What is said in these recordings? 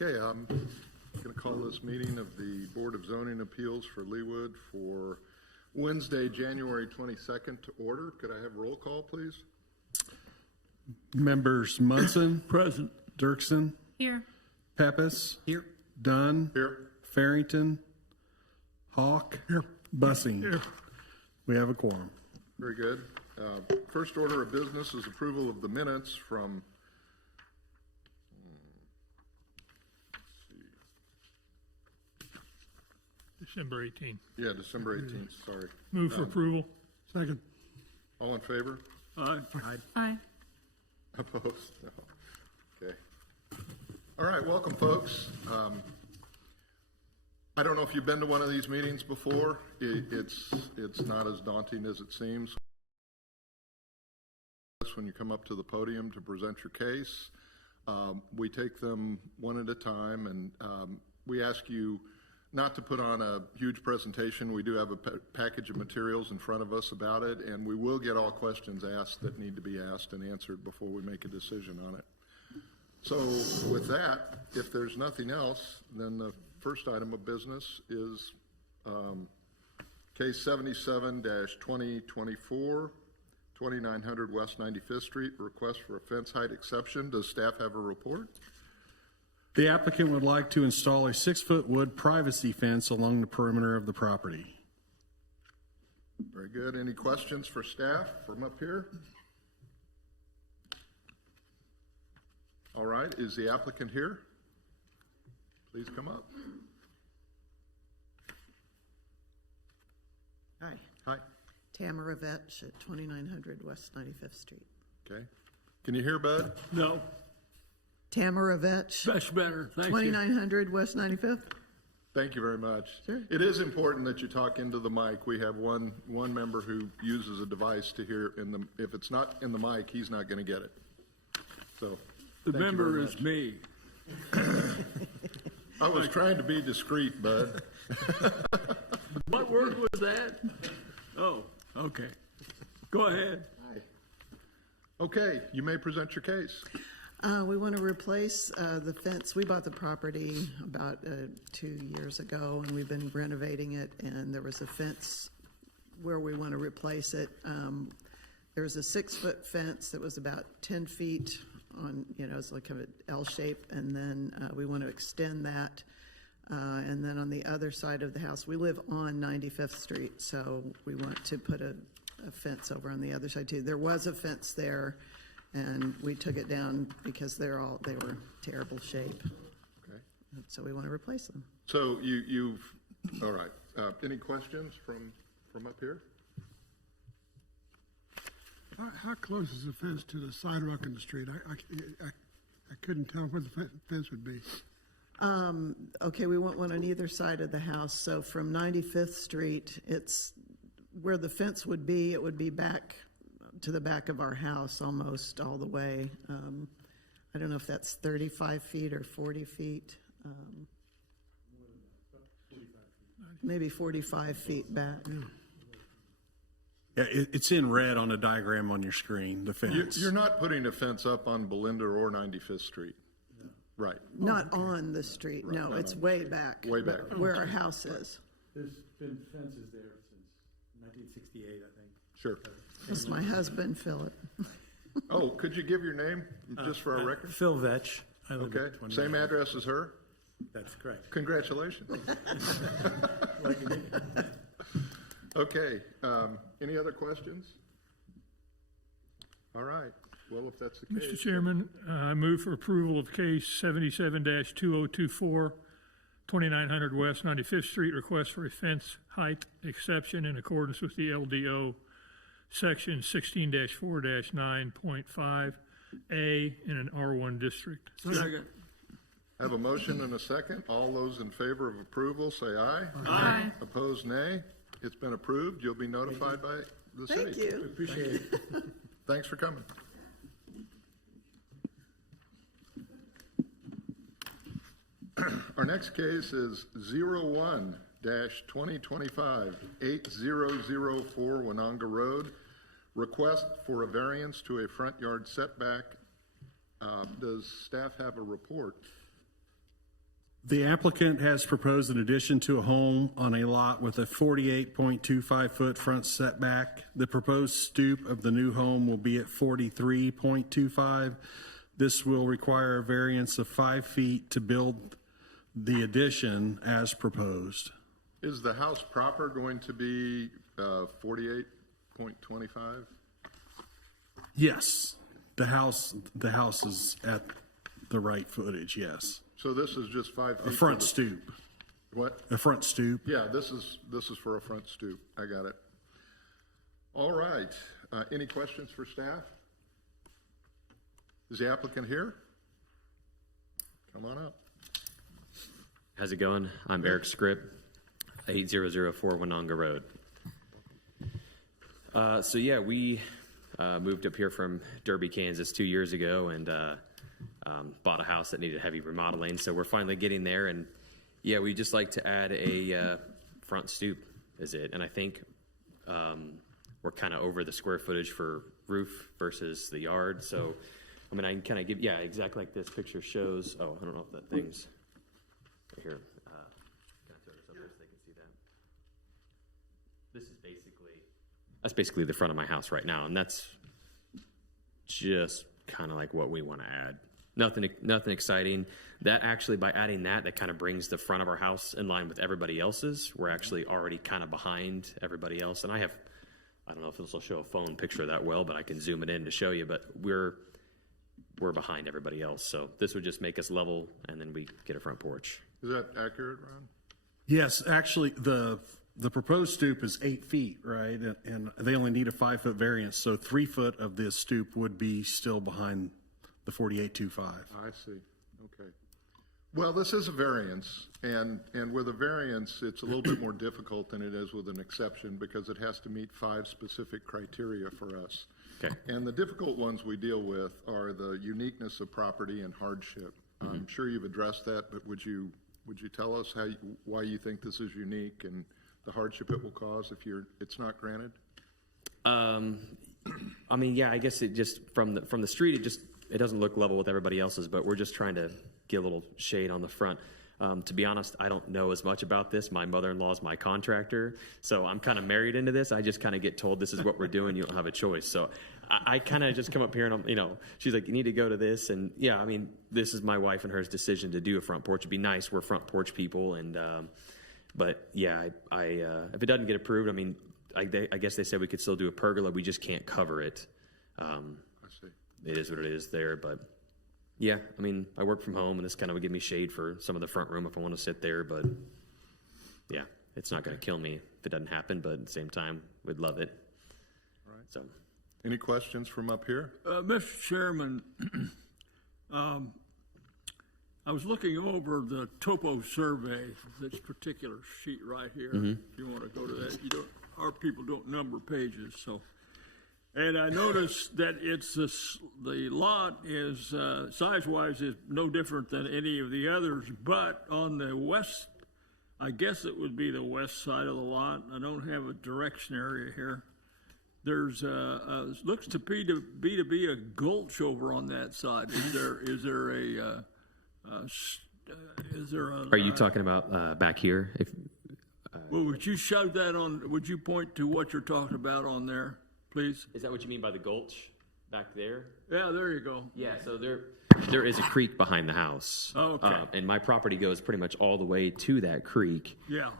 Okay, I'm going to call this meeting of the Board of Zoning Appeals for Leawood for Wednesday, January 22nd to order. Could I have roll call, please? Members Munson. Present. Dirksen. Here. Pepis. Here. Dunn. Here. Farrington. Hawk. Here. Bussing. Here. We have a quorum. Very good. First order of business is approval of the minutes from December 18th. December 18th, sorry. Move for approval. Second. All in favor? Aye. Aye. Opposed? No. Okay. All right, welcome, folks. I don't know if you've been to one of these meetings before. It's not as daunting as it seems. When you come up to the podium to present your case, we take them one at a time, and we ask you not to put on a huge presentation. We do have a package of materials in front of us about it, and we will get all questions asked that need to be asked and answered before we make a decision on it. So with that, if there's nothing else, then the first item of business is case 77-2024, 2900 West 95th Street, request for a fence height exception. Does staff have a report? The applicant would like to install a 6-foot wood privacy fence along the perimeter of the property. Very good. Any questions for staff from up here? All right. Is the applicant here? Please come up. Hi, Hi. Tamara Vetch at 2900 West 95th Street. Okay. Can you hear, Bud? No. Tamara Vetch, That's better. Thank you. 2900 West 95th. Thank you very much. Sure. It is important that you talk into the mic. We have one member who uses a device to hear if it's not in the mic, he's not going to get it. So The thank you member very is much. me. I was trying to be discreet, Bud. What word was that? Oh, okay. Go ahead. Okay, you may present your case. We want to replace the fence. We bought the property about 2 years ago, and we've been renovating it, and there was a fence where we want to replace it. There was a 6-foot fence that was about 10 feet on, it's like an L shape, and then we want to extend that. And then on the other side of the house, we live on 95th Street, so we want to put a fence over on the other side too. There was a fence there, and we took it down because they were terrible shape. Okay. So we want to replace them. So you've all right. Any questions from up here? How close is the fence to the sidewalk in the street? I couldn't tell where the fence would be. Okay, we want one on either side of the house. So from 95th Street, it's where the fence would be. It would be back to the back of our house almost all the way. I don't know if that's 35 feet or 40 feet. Maybe 45 feet back. Yeah, it's in red on the diagram on your screen, the fence. You're not putting a fence up on Belinda or 95th Street. Right. Not on the street. Right, No, not it's on way back. Way back. Where our house is. There's been fences there since 1968, I think. Sure. That's my husband, Philip. Oh, could you give your name just for our record? Phil Vetch. I live Okay. at 29. Same address as her? That's correct. Congratulations. Okay. Any other questions? All right. Well, if that's the case. Mr. Chairman, I move for approval of case 77-2024, 2900 West 95th Street, request for a fence height exception in accordance with the LDO section 16-4-9.5A in an R1 district. Second. I have a motion and a second. All those in favor of approval say aye. Aye. Opposed, nay. It's been approved. You'll be notified by the city. Thank you. Appreciate it. Thanks for coming. Our next case is 01-2025, 8004 Winonga Road. Request for a variance to a front yard setback. Does staff have a report? The applicant has proposed an addition to a home on a lot with a 48.25-foot front setback. The proposed stoop of the new home will be at 43.25. This will require a variance of 5 feet to build the addition as proposed. Is the house proper going to be 48.25? Yes, the house is at the right footage, yes. So this is just 5 feet? A front stoop, What? a front stoop. Yeah, this is for a front stoop. I got it. All right. Any questions for staff? Is the applicant here? Come on up. How's it going? I'm Eric Scripp, 8004 Winonga Road. So yeah, we moved up here from Derby, Kansas 2 years ago and bought a house that needed heavy remodeling. So we're finally getting there, and yeah, we just like to add a front stoop is it. And I think we're kind of over the square footage for roof versus the yard. So I mean, I can kind of give, yeah, exactly like this picture shows. Oh, I don't know if that thing's right here. Can I throw this up there so they can see that? That's basically the front of my house right now, and that's just kind of like what we want to add. Nothing exciting. That actually, by adding that kind of brings the front of our house in line with everybody else's. We're actually already kind of behind everybody else, and I don't know if this will show a phone picture that well, but I can zoom it in to show you, but we're behind everybody else. So this would just make us level, and then we get a front porch. Is that accurate, Ron? Yes, actually, the proposed stoop is 8 feet, right? And they only need a 5-foot variance, so 3 foot of this stoop would be still behind the 48.25. I see. Okay. Well, this is a variance, and with a variance, it's a little bit more difficult than it is with an exception because it has to meet 5 specific criteria for us. Okay. And the difficult ones we deal with are the uniqueness of property and hardship. I'm sure you've addressed that, but would you tell us why you think this is unique and the hardship it will cause if it's not granted? I mean, yeah, I guess it just from the street, it doesn't look level with everybody else's, but we're just trying to get a little shade on the front. To be honest, I don't know as much about this. My mother-in-law is my contractor, so I'm kind of married into this. I just kind of get told this is what we're doing. You don't have a choice. So I kind of just come up here and she's like, you need to go to this. And yeah, I mean, this is my wife and her's decision to do a front porch. It'd be nice. We're front porch people. And, but yeah, if it doesn't get approved, I mean, I guess they said we could still do a pergola. We just can't cover it. I see. It is what it is there, but yeah, I mean, I work from home, and this kind of would give me shade for some of the front room if I want to sit there, but yeah, it's not going to kill me if it doesn't happen, but at the same time, we'd love it. All right. So, Any questions from up here? Mr. Chairman, I was looking over the topo survey, this particular sheet right here. If you want to go to that, our people don't number pages, so. And I noticed that the lot is, size-wise, is no different than any of the others, but on the west, I guess it would be the west side of the lot. I don't have a direction area here. There's looks to be a gulch over on that side. Is there a? are you talking about back here? Well, would you show that on? Would you point to what you're talking about on there, please? Is that what you mean by the gulch back there? Yeah, there you go. Yeah, so there is a creek behind the house. Oh, okay. And my property goes pretty much all the way to that creek. Yeah.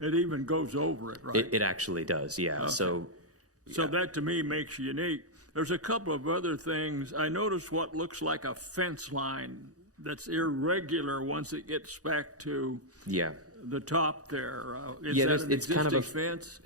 It even goes over it, right? It actually does, yeah. Okay. So that to me makes unique. There's a couple of other things. I noticed what looks like a fence line that's irregular once it gets back to yeah. the top there. Is Yeah, that an it's kind of existing fence?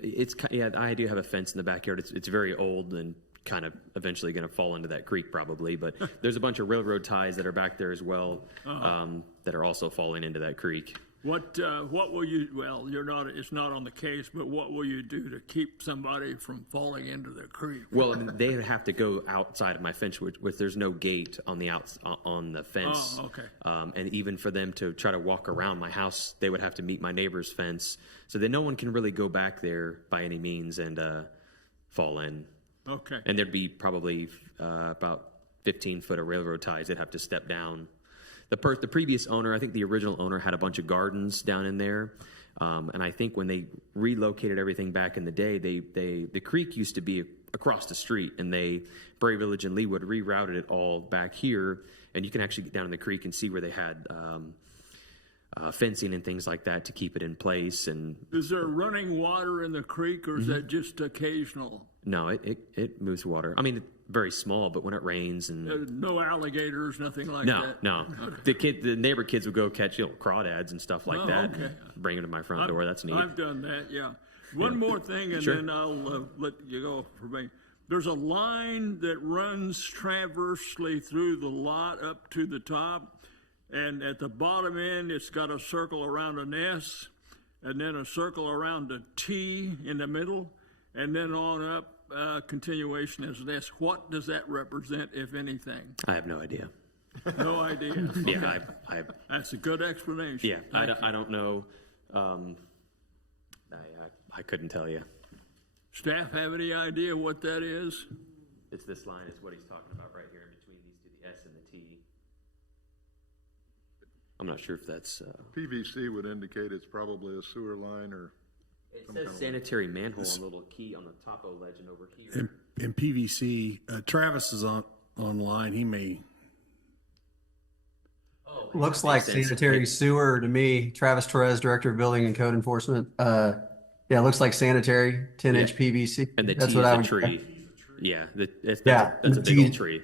Yeah, I do have a fence in the backyard. It's very old and kind of eventually going to fall into that creek probably. But there's a bunch of railroad ties that are back there as well that are also falling into that creek. What will you? Well, it's not on the case, but what will you do to keep somebody from falling into the creek? Well, I mean, they have to go outside of my fence, which there's no gate on the on the fence. Oh, okay. And even for them to try to walk around my house, they would have to meet my neighbor's fence, so that no one can really go back there by any means and fall in. Okay. And there'd be probably about 15 foot of railroad ties. They'd have to step down. the previous owner, I think the original owner had a bunch of gardens down in there. And I think when they relocated everything back in the day, the creek used to be across the street, and Prairie Village and Leewood rerouted it all back here. And you can actually get down in the creek and see where they had fencing and things like that to keep it in place. And Is there running water in the creek, or is that just occasional? no, it moves water. I mean, it's very small, but when it rains and No alligators, nothing like no, that? no, the neighbor kids would go catch crawdads and stuff like Oh, that, okay. and bring them to my front door. That's neat. I've done that, yeah. One more thing, and Sure. then I'll let you go for me. There's a line that runs transversely through the lot up to the top, and at the bottom end, it's got a circle around an S, and then a circle around a T in the middle, and then on up, continuation as an S. What does that represent, if anything? I have no idea. No idea. Yeah, That's a good explanation. yeah, I don't know. I couldn't tell you. Staff have any idea what that is? It's this line is what he's talking about right here in between these two, the S and the T. I'm not sure if that's. PVC would indicate it's probably a sewer line or. It says sanitary manhole, a little key on the topo legend over here. In PVC, Travis is online. He may. Looks like sanitary sewer to me. Travis Torres, Director of Building and Code Enforcement. Yeah, it looks like sanitary, 10-inch PVC. And the That's T what is I a would tree. Yeah, that's Yeah, a the big T- old tree.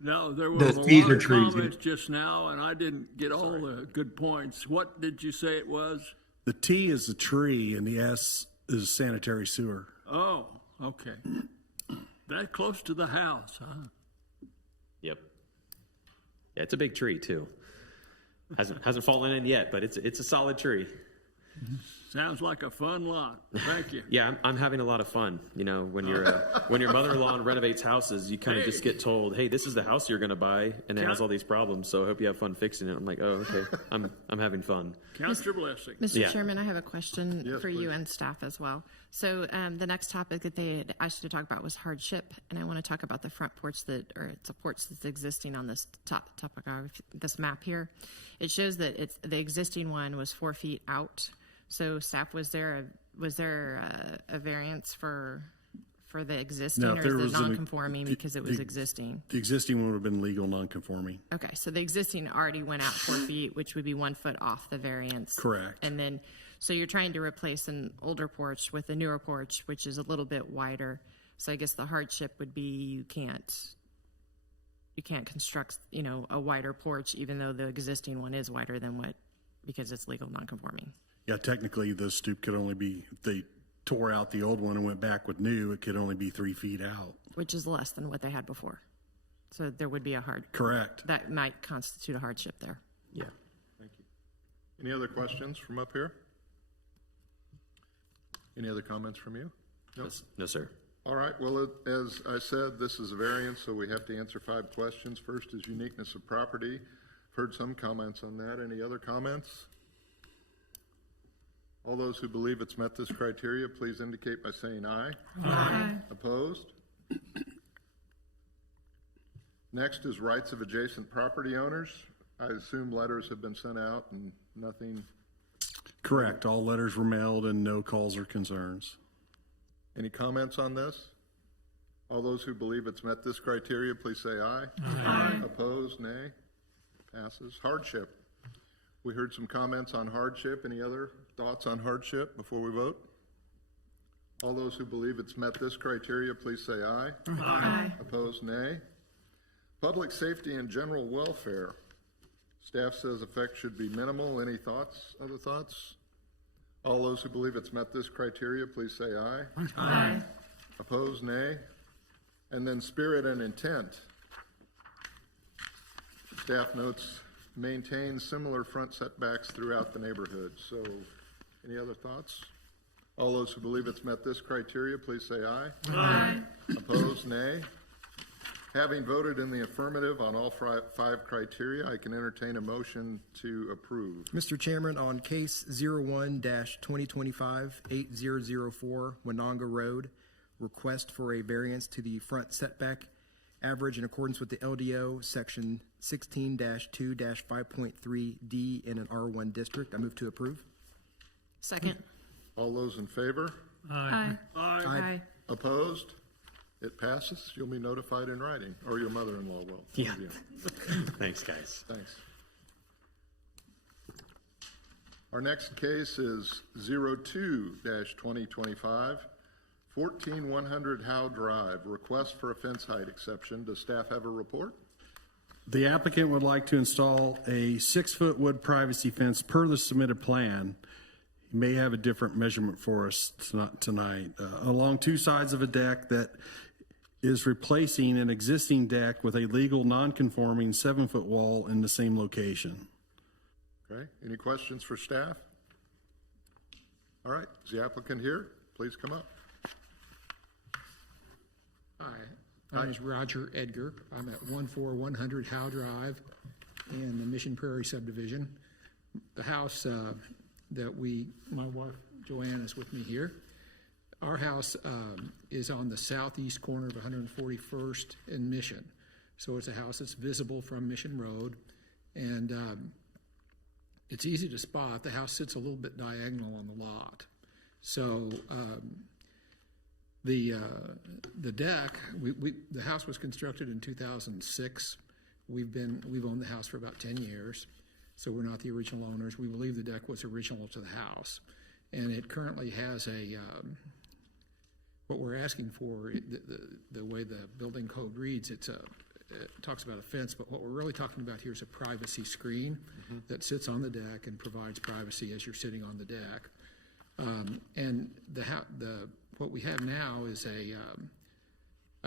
No, there was Those a T's lot are of trees. comments just now, and I didn't get all the good points. What did you say it was? The T is a tree, and the S is sanitary sewer. Oh, okay. That close to the house, huh? Yep. Yeah, it's a big tree too. Hasn't fallen in yet, but it's a solid tree. Sounds like a fun lot. Thank you. Yeah, I'm having a lot of fun. You know, when your mother-in-law renovates houses, you kind of just get told, "Hey, this is the house you're going to buy, and it has all these problems. So I hope you have fun fixing it." I'm like, "Oh, okay. I'm having fun." Count your blessing. Mr. Yeah. Chairman, I have a question Yes, for you please. and staff as well. So the next topic that they had asked you to talk about was hardship, and I want to talk about the front porch it's a porch that's existing on this topography, this map here. It shows that the existing one was 4 feet out. So staff, was there a variance for the existing, No, or there is was it an- non-conforming because it was existing? The existing one would have been legal non-conforming. Okay, so the existing already went out 4 feet, which would be 1 foot off the variance. Correct. And then, so you're trying to replace an older porch with a newer porch, which is a little bit wider. So I guess the hardship would be you can't construct, a wider porch, even though the existing one is wider than because it's legal non-conforming. Yeah, technically, the stoop could only be, if they tore out the old one and went back with new, it could only be 3 feet out. Which is less than what they had before. So there would be Correct. that might constitute a hardship there. Yeah. Any other questions from up here? Any other comments from you? Nope. No, sir. All right, well, as I said, this is a variance, so we have to answer 5 questions. First is uniqueness of property. Heard some comments on that. Any other comments? All those who believe it's met this criteria, please indicate by saying aye. Aye. Opposed? Next is rights of adjacent property owners. I assume letters have been sent out and nothing. Correct. All letters were mailed and no calls or concerns. Any comments on this? All those who believe it's met this criteria, please say aye. Aye. Opposed? Nay. Passes. Hardship. We heard some comments on hardship. Any other thoughts on hardship before we vote? All those who believe it's met this criteria, please say aye. Aye. Opposed? Nay. Public safety and general welfare. Staff says effect should be minimal. Any thoughts? Other thoughts? All those who believe it's met this criteria, please say aye. Aye. Opposed? Nay. And then spirit and intent. Staff notes maintain similar front setbacks throughout the neighborhood. So any other thoughts? All those who believe it's met this criteria, please say aye. Aye. Opposed? Nay. Having voted in the affirmative on all 5 criteria, I can entertain a motion to approve. Mr. Chairman, on case 01-2025-8004, Wenonga Road, request for a variance to the front setback average in accordance with the LDO, section 16-2-5.3D in an R1 district. I move to approve. Second. All those in favor? Aye. Aye. Opposed? It passes. You'll be notified in writing, or your mother-in-law will. Yeah. Thanks, guys. Thanks. Our next case is 02-2025, 14100 Howe Drive, request for a fence height exception. Does staff have a report? The applicant would like to install a 6-foot wood privacy fence per the submitted plan. He may have a different measurement for us tonight. Along two sides of a deck that is replacing an existing deck with a legal non-conforming 7-foot wall in the same location. Okay, any questions for staff? All right, is the applicant here? Please come up. Hi, my name is Roger Edgar. I'm at 14100 Howe Drive in the Mission Prairie subdivision. The house my wife Joanne is with me here. Our house is on the southeast corner of 141st and Mission. So it's a house that's visible from Mission Road, and it's easy to spot. The house sits a little bit diagonal on the lot. So the deck, the house was constructed in 2006. We've owned the house for about 10 years, so we're not the original owners. We believe the deck was original to the house, and it currently has a what we're asking for. The way the building code reads, it talks about a fence, but what we're really talking about here is a privacy screen that sits on the deck and provides privacy as you're sitting on the deck. And what we have now is a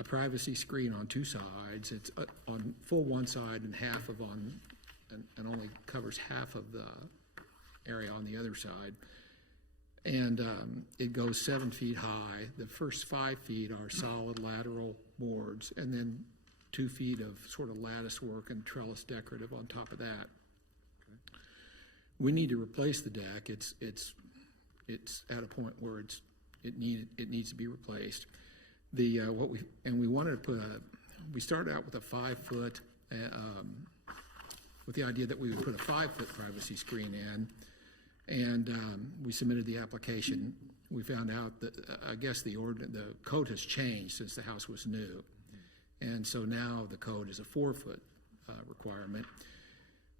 privacy screen on two sides. It's on full one side and half of and only covers half of the area on the other side. And it goes 7 feet high. The first 5 feet are solid lateral boards, and then 2 feet of sort of lattice work and trellis decorative on top of that. Okay. We need to replace the deck. It's at a point where it needs to be replaced. We wanted to we started out with a 5-foot with the idea that we would put a 5-foot privacy screen in, and we submitted the application. We found out that I guess the code has changed since the house was new, and so now the code is a 4-foot requirement.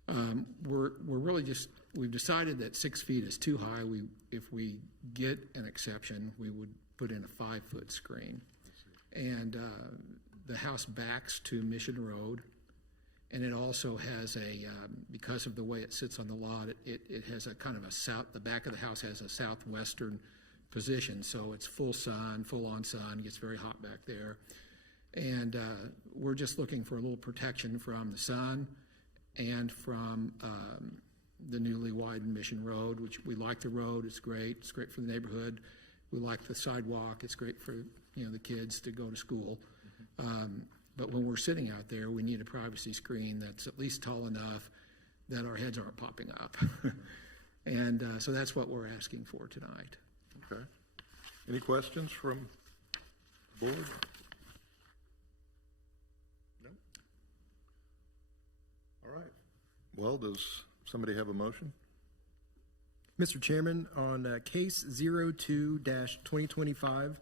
We're really we've decided that 6 feet is too high. If we get an exception, we would put in a 5-foot screen. And the house backs to Mission Road, and it also has because of the way it sits on the lot, it has a kind of the back of the house has a southwestern position, so it's full on sun, gets very hot back there. And we're just looking for a little protection from the sun and from the newly widened Mission Road, which we like the road. It's great for the neighborhood. We like the sidewalk. It's great for the kids to go to school. But when we're sitting out there, we need a privacy screen that's at least tall enough that our heads aren't popping up. And so that's what we're asking for tonight. Okay. Any questions from the board? No? All right. Well, does somebody have a motion? Mr. Chairman, on case 02-2025,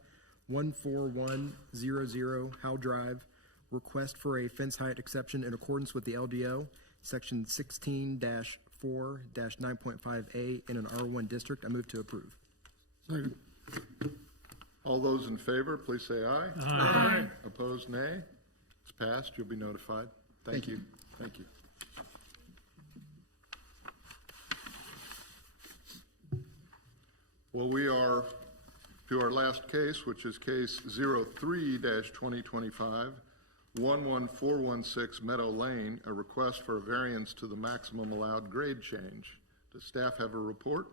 14100 Howe Drive, request for a fence height exception in accordance with the LDO, section 16-4-9.5A in an R1 district. I move to approve. Second. All those in favor, please say aye. Aye. Opposed, nay. It's passed. You'll be notified. Thank you. Thank you. Well, we are to our last case, which is case 03-2025, 11416 Meadow Lane, a request for a variance to the maximum allowed grade change. Does staff have a report?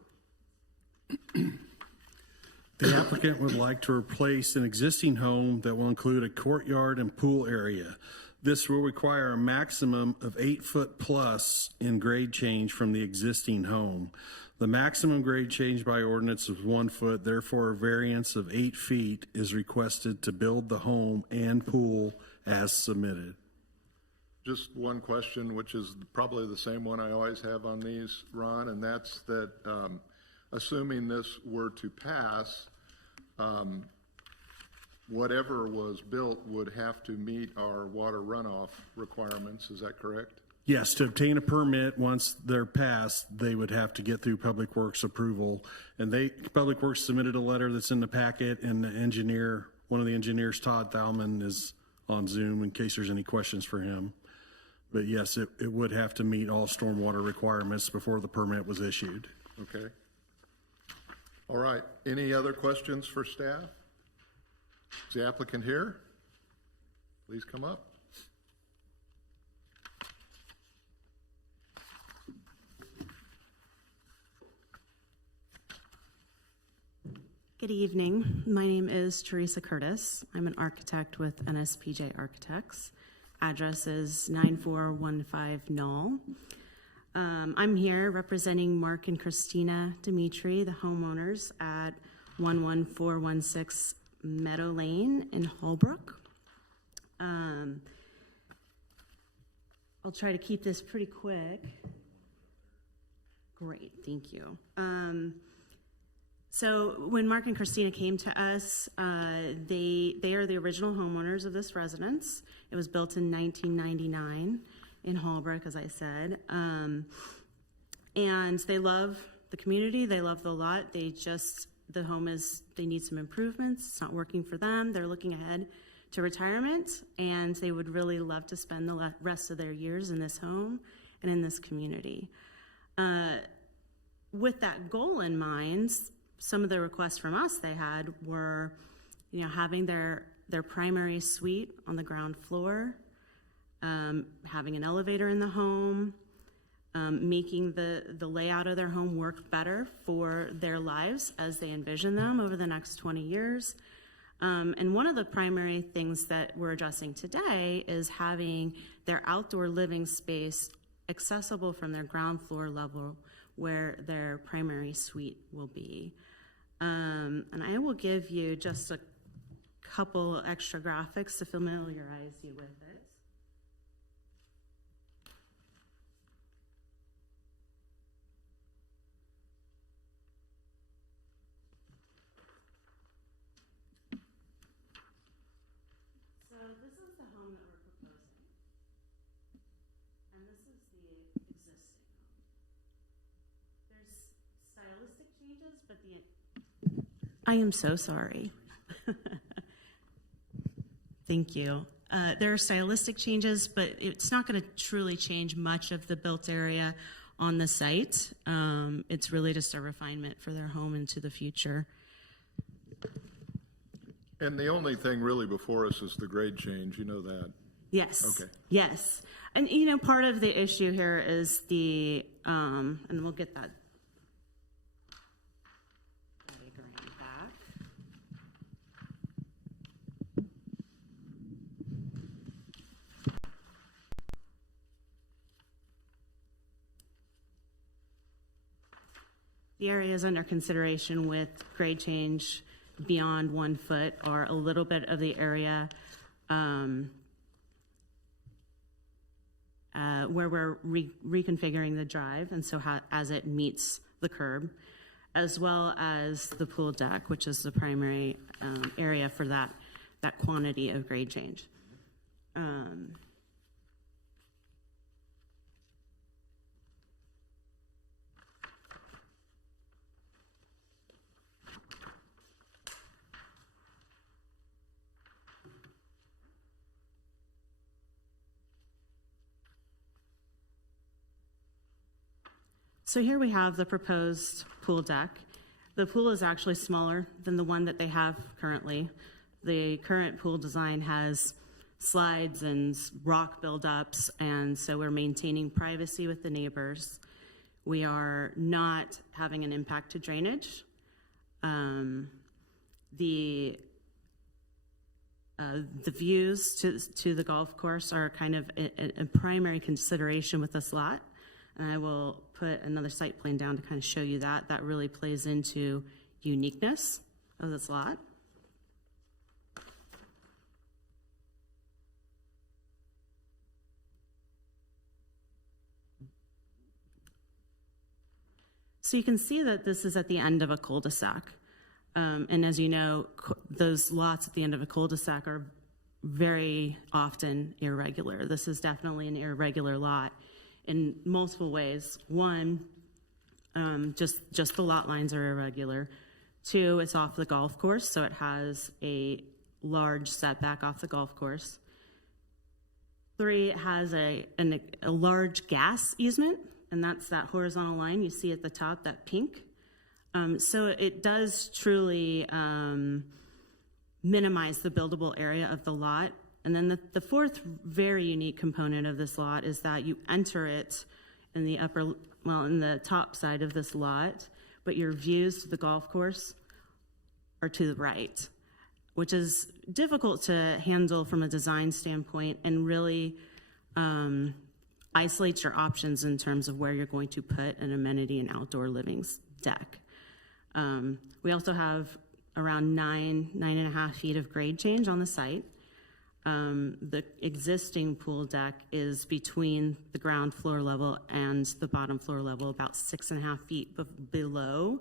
The applicant would like to replace an existing home that will include a courtyard and pool area. This will require a maximum of 8 foot plus in grade change from the existing home. The maximum grade change by ordinance is 1 foot, therefore a variance of 8 feet is requested to build the home and pool as submitted. Just one question, which is probably the same one I always have on these, Ron, and that's that assuming this were to pass, whatever was built would have to meet our water runoff requirements. Is that correct? Yes, to obtain a permit, once they're passed, they would have to get through Public Works approval. And Public Works submitted a letter that's in the packet, and the engineer, one of the engineers, Todd Thalman, is on Zoom in case there's any questions for him. But yes, it would have to meet all stormwater requirements before the permit was issued. Okay. All right. Any other questions for staff? Is the applicant here? Please come up. Good evening. My name is Teresa Curtis. I'm an architect with NSPJ Architects. Address is 9415 Knoll. I'm here representing Mark and Christina Dimitri, the homeowners at 11416 Meadow Lane in Holbrook. I'll try to keep this pretty quick. Great, thank you. So when Mark and Christina came to us, they are the original homeowners of this residence. It was built in 1999 in Holbrook, as I said. And they love the community, they love the lot. They need some improvements. It's not working for them. They're looking ahead to retirement, and they would really love to spend the rest of their years in this home and in this community. With that goal in mind, some of the requests from us they had were, having their primary suite on the ground floor, having an elevator in the home, making the layout of their home work better for their lives as they envision them over the next 20 years. And one of the primary things that we're addressing today is having their outdoor living space accessible from their ground floor level where their primary suite will be. And I will give you just a couple extra graphics to familiarize you with it. So this is the home that we're proposing, and this is the existing home. There's stylistic changes, but I am so sorry. Thank you. There are stylistic changes, but it's not going to truly change much of the built area on the site. It's really just a refinement for their home into the future. And the only thing really before us is the grade change. You know that. Yes. Okay. Yes. And, part of the issue here is the, and we'll get that diagram back. The areas under consideration with grade change beyond 1 foot are a little bit of the area where we're reconfiguring the drive, and so as it meets the curb, as well as the pool deck, which is the primary area for that quantity of grade change. So here we have the proposed pool deck. The pool is actually smaller than the one that they have currently. The current pool design has slides and rock buildups, and so we're maintaining privacy with the neighbors. We are not having an impact to drainage. The views to the golf course are kind of a primary consideration with this lot. And I will put another site plan down to kind of show you that. That really plays into uniqueness of this lot. So you can see that this is at the end of a cul-de-sac. And as you know, those lots at the end of a cul-de-sac are very often irregular. This is definitely an irregular lot in multiple ways. One, just the lot lines are irregular. Two, it's off the golf course, so it has a large setback off the golf course. Three, it has a large gas easement, and that's that horizontal line you see at the top, that pink. So it does truly minimize the buildable area of the lot. And then the fourth very unique component of this lot is that you enter it in the in the top side of this lot, but your views to the golf course are to the right, which is difficult to handle from a design standpoint and really isolates your options in terms of where you're going to put an amenity and outdoor living deck. We also have around 9.5 feet of grade change on the site. The existing pool deck is between the ground floor level and the bottom floor level, about 6.5 feet below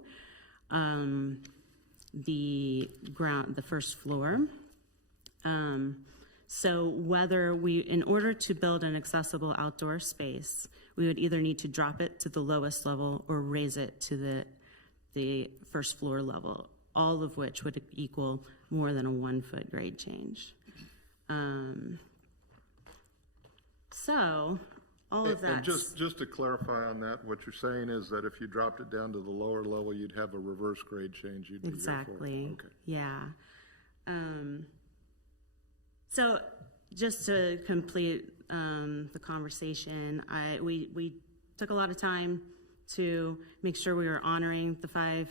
the first floor. So whether in order to build an accessible outdoor space, we would either need to drop it to the lowest level or raise it to the first floor level, all of which would equal more than a 1 foot grade change. So all of that. And just to clarify on that, what you're saying is that if you dropped it down to the lower level, you'd have a reverse grade change. You'd be exactly. Okay. Yeah. So just to complete the conversation, we took a lot of time to make sure we were honoring the 5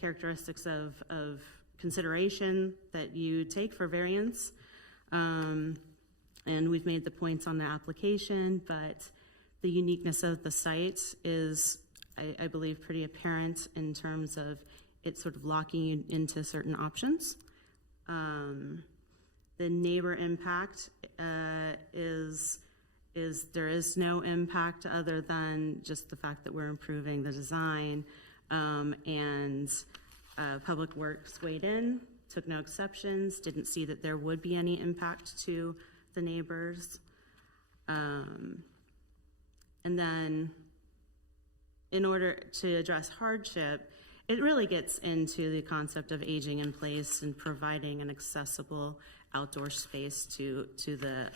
characteristics of consideration that you take for variance. And we've made the points on the application, but the uniqueness of the site is, I believe, pretty apparent in terms of it sort of locking you into certain options. The neighbor impact is there is no impact other than just the fact that we're improving the design, and Public Works weighed in, took no exceptions, didn't see that there would be any impact to the neighbors. And then in order to address hardship, it really gets into the concept of aging in place and providing an accessible outdoor space to the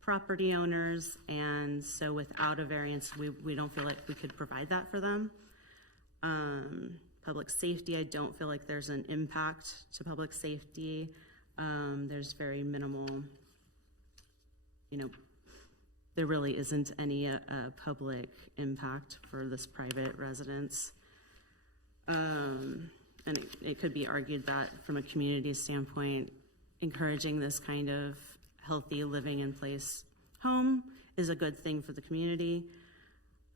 property owners. And so without a variance, we don't feel like we could provide that for them. Public safety, I don't feel like there's an impact to public safety. There's very minimal, there really isn't any public impact for this private residence. And it could be argued that from a community standpoint, encouraging this kind of healthy living in place home is a good thing for the community.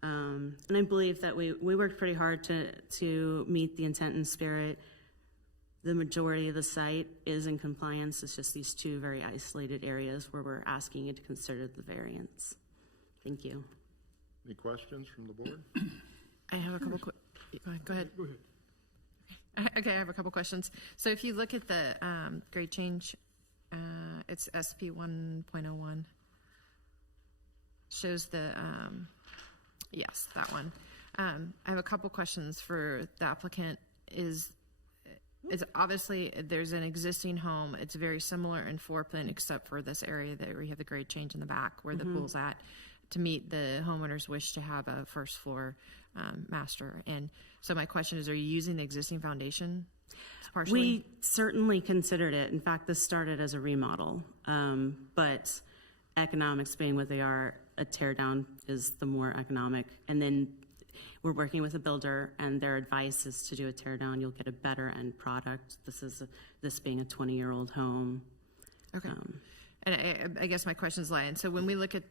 And I believe that we worked pretty hard to meet the intent and spirit. The majority of the site is in compliance. It's just these 2 very isolated areas where we're asking you to consider the variance. Thank you. Any questions from the board? I have a couple go ahead. Go ahead. Okay, I have a couple questions. So if you look at the grade change, it's SP 1.01. Shows the, yes, that one. I have a couple questions for the applicant. Is obviously there's an existing home. It's very similar in floor plan except for this area that we have the grade change in the back where the pool's at, to meet the homeowner's wish to have a first floor master. And so my question is, are you using the existing foundation partially? We certainly considered it. In fact, this started as a remodel, but economics being what they are, a tear down is the more economic. And then we're working with a builder, and their advice is to do a tear down. You'll get a better end product. This being a 20-year-old home. Okay. And I guess my questions lie. And so when we look at,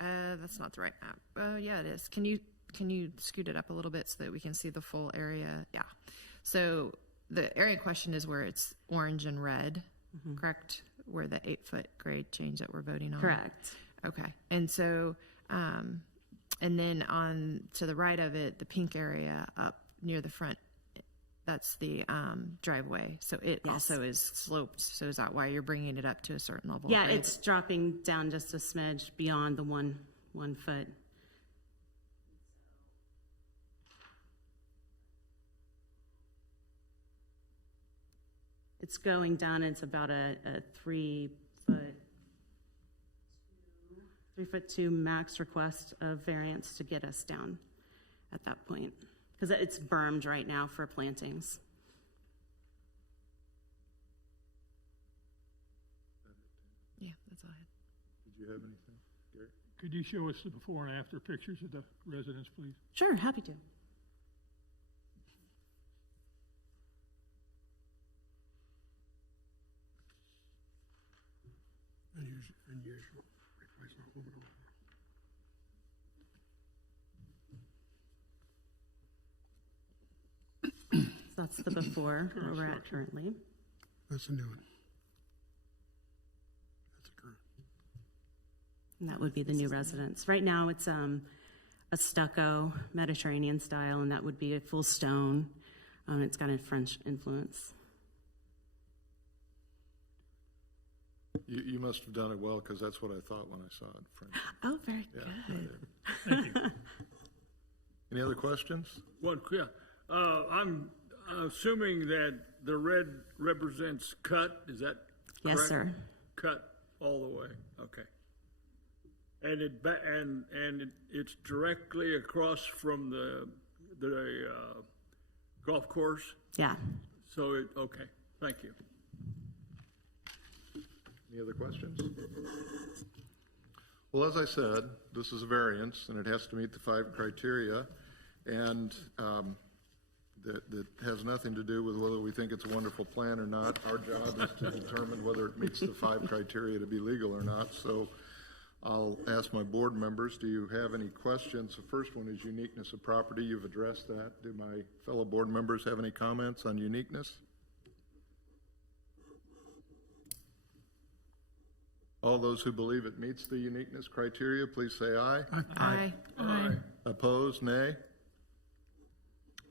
that's not the right map. Yeah, it is. Can you scoot it up a little bit so that we can see the full area? Yeah. So the area in question is where it's orange and red, correct? Where the 8 foot grade change that we're voting on. Correct. Okay. And so And then on to the right of it, the pink area up near the front, that's the driveway. So it also is sloped. So is that why you're bringing it up to a certain level? Yeah, it's dropping down just a smidge beyond the 1 foot. It's going down. It's about a 3 foot, 3'2" max request of variance to get us down at that point, because it's bermed right now for plantings. Yeah, that's all I had. Did you have anything, Gary? Could you show us the before and after pictures of the residence, please? Sure, happy to. Unusual replacement home at all. So that's the before where we're at currently. That's a new one. That's a current. And that would be the new residence. Right now, it's a stucco Mediterranean style, and that would be a full stone. It's got a French influence. You must have done it well, because that's what I thought when I saw it. French. Oh, very Yeah, good. Thank you. Any other questions? I'm assuming that the red represents cut, is that correct? Yes, sir. Cut all the way, okay. And it's directly across from the golf course? Yeah. So, okay, thank you. Any other questions? Well, as I said, this is a variance, and it has to meet the 5 criteria, and that has nothing to do with whether we think it's a wonderful plan or not. Our job is to determine whether it meets the 5 criteria to be legal or not. So I'll ask my board members, do you have any questions? The first one is uniqueness of property. You've addressed that. Do my fellow board members have any comments on uniqueness? All those who believe it meets the uniqueness criteria, please say aye. Aye. Aye. Opposed, nay?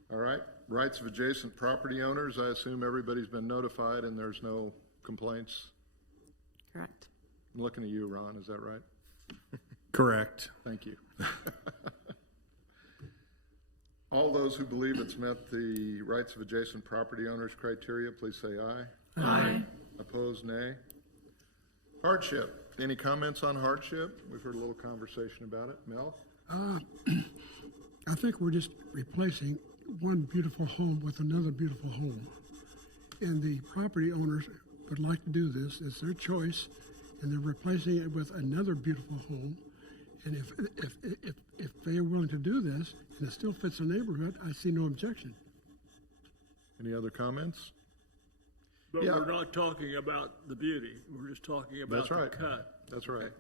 All right. Rights of adjacent property owners, I assume everybody's been notified and there's no complaints? Correct. I'm looking at you, Ron, is that right? Correct. Thank you. All those who believe it's met the rights of adjacent property owners criteria, please say aye. Aye. Opposed, nay? Hardship. Any comments on hardship? We've heard a little conversation about it. Mel? I think we're just replacing one beautiful home with another beautiful home. And the property owners would like to do this. It's their choice, and they're replacing it with another beautiful home. And if they are willing to do this, and it still fits the neighborhood, I see no objection. Any other comments? But Yeah. we're not talking about the beauty, we're just talking about That's right. the cut. That's right.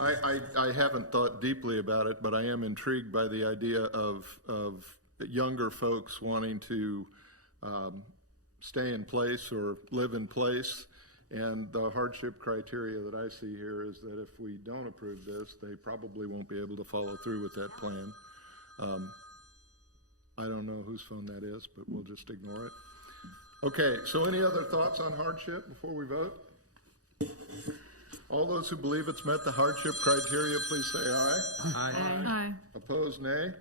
I haven't thought deeply about it, but I am intrigued by the idea of younger folks wanting to stay in place or live in place. And the hardship criteria that I see here is that if we don't approve this, they probably won't be able to follow through with that plan. I don't know whose phone that is, but we'll just ignore it. Okay, so any other thoughts on hardship before we vote? All those who believe it's met the hardship criteria, please say aye. Aye. Opposed, nay.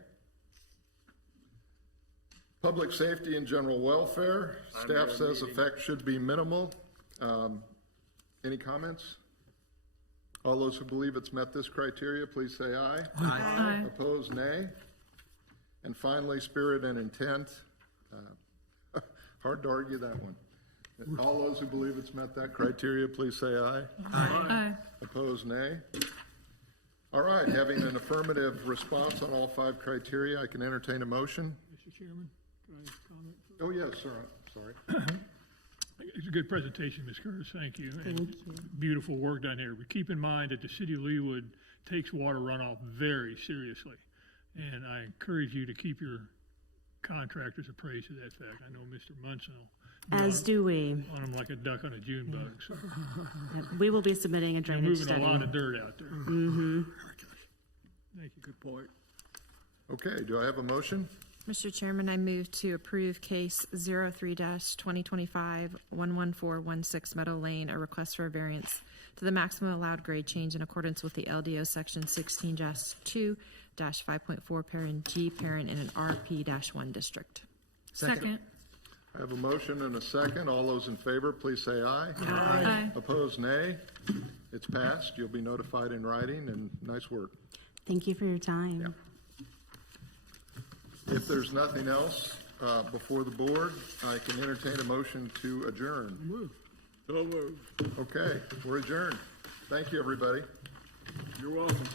Public safety and general welfare, staff says effect should be minimal. Any comments? All those who believe it's met this criteria, please say aye. Aye. Opposed, nay. And finally, spirit and intent. Hard to argue that one. All those who believe it's met that criteria, please say aye. Aye. Opposed, nay. All right, having an affirmative response on all 5 criteria, I can entertain a motion. Mr. Chairman, can I comment? Oh, yes, sir. Sorry. It's a good presentation, Ms. Curtis, thank you. And beautiful work done here. But keep in mind that the city of Leawood takes water runoff very seriously. And I encourage you to keep your contractors appraised of that fact. I know Mr. Munson As do we. on them like a duck on a June bug. So We will be submitting a you're drainage moving study. a lot of dirt out there. Thank you. Good point. Okay, do I have a motion? Mr. Chairman, I move to approve case 03-2025-11416 Meadow Lane, a request for a variance to the maximum allowed grade change in accordance with the LDO section 16-2-5.4 parent G parent in an RP-1 district. Second. I have a motion and a second. All those in favor, please say aye. Aye. Opposed, nay. It's passed. You'll be notified in writing, and nice work. Thank you for your time. If there's nothing else before the board, I can entertain a motion to adjourn. So moved. Okay, we're adjourned. Thank you, everybody. You're welcome.